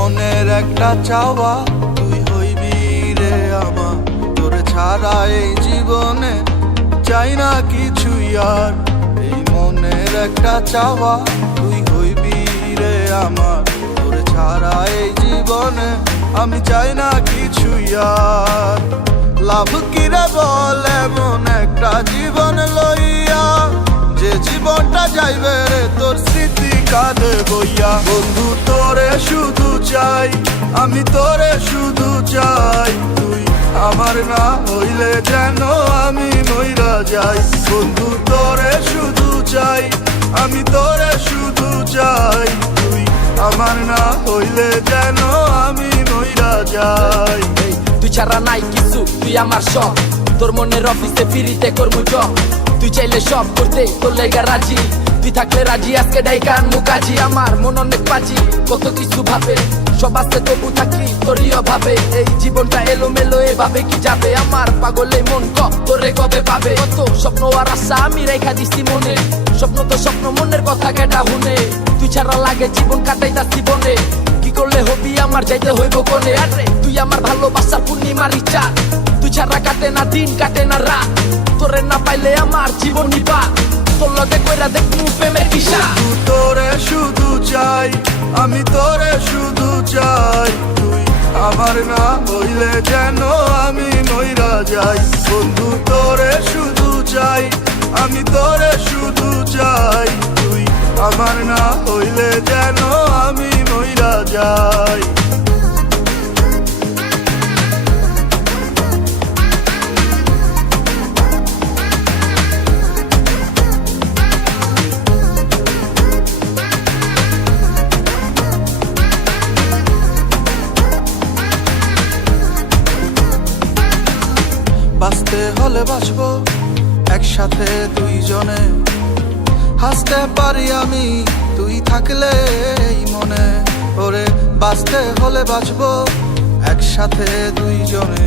মনের একটা চাওয়া তুই হইবি রে আমার, তোর ছাড়া এই জীবনে চাই না কিছুই আর। এই মনের একটা চাওয়া তুই হইবি রে আমার, তোর ছাড়া এই জীবনে আমি চাই না কিছুই আর। লাভ কিরে বল এমন একটা জীবন লইয়া, যে জীবনটা যাইবে রে তোর স্মৃতি কাঁধে বইয়া। বন্ধু তোরে শুধু চাই, আমি তোরে শুধু চাই, তুই আমার না হইলে যেন আমি মইরা যাই। বন্ধু তোরে শুধু চাই, আমি তোরে শুধু চাই, তুই আমার না হইলে যেন আমি মইরা যাই। তুই ছাড়া নাই কিছু, তুই আমার সব, তোর মনের অফিসে ফিরিতে করবো জব। তুই চাইলে সব করতে তোর লেগা রাজি, তুই থাকলে রাজি আজকে ডাইকান মুকাজি। আমার মন অনেক বাজি, কত কিছু ভাবে, সব আসতে তবু থাকি তোরই অভাবে। এই জীবনটা এলোমেলো এভাবে কি যাবে, আমার পাগলে মন তোরে কবে পাবে। কত স্বপ্ন আর আশা আমি রেখা দিছি মনে, স্বপ্ন তো স্বপ্ন মনের কথা কেটা শুনে। তুই ছাড়া লাগে জীবন কাটাইতাছি বনে, কি করলে হবি আমার যাইতে হইব কোনে। আরে তুই আমার ভালোবাসা পূর্ণিমার ইচ্ছা, তুই ছাড়া কাটে না দিন কাটে না রাত, তোরে না পাইলে আমার জীবন নিবা। তোর লগে কইরা দেখমু প্রেমের কিসা। তোরে শুধু চাই, আমি তোরে শুধু চাই, তুই আমার না হইলে যেন আমি মইরা যাই। বন্ধু তোরে শুধু চাই, আমি তোরে শুধু চাই, তুই আমার না হইলে যেন আমি মইরা যাই। বাঁচতে হলে বাঁচবো একসাথে দুইজনে, হাসতে পারি আমি তুই থাকলে এই মনে। ওরে বাঁচতে হলে বাঁচবো একসাথে দুইজনে,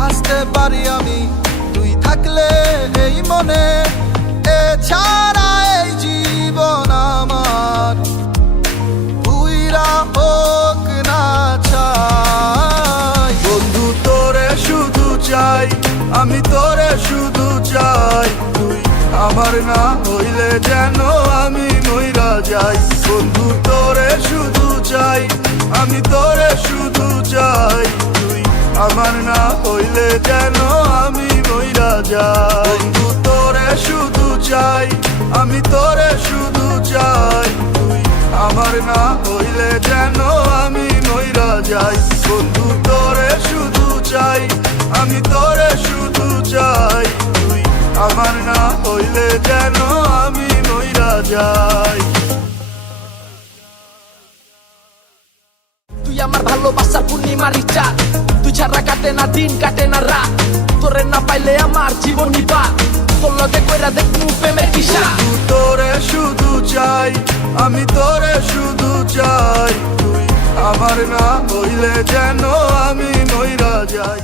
হাসতে পারি আমি তুই থাকলে এই মনে। এছাড়া এই জীবন আমার পুইরা হোক না চাই। বন্ধু তোরে শুধু চাই, আমি তোরে শুধু চাই, তুই আমার না হইলে যেন আমি মইরা যাই। বন্ধু তোরে শুধু চাই, আমি তোরে শুধু চাই, তুই আমার না হইলে যেন আমি মইরা যাই। বন্ধু তোরে শুধু চাই, আমি তোরে শুধু চাই, তুই আমার না হইলে যেন আমি মইরা যাই। বন্ধু তোরে শুধু চাই, আমি তোরে শুধু চাই, তুই আমার না হইলে যেন আমি মইরা যাই। তুই আমার ভালোবাসা পূর্ণিমার ইচ্ছা, তুই ছাড়া কাটে না দিন কাটে না রাত, তোরে না পাইলে আমার জীবন নিবা। তোর লগে কইরা দেখমু প্রেমের কিসা। তোরে শুধু চাই, আমি তোরে শুধু চাই, তুই আমার না হইলে যেন আমি মইরা যাই।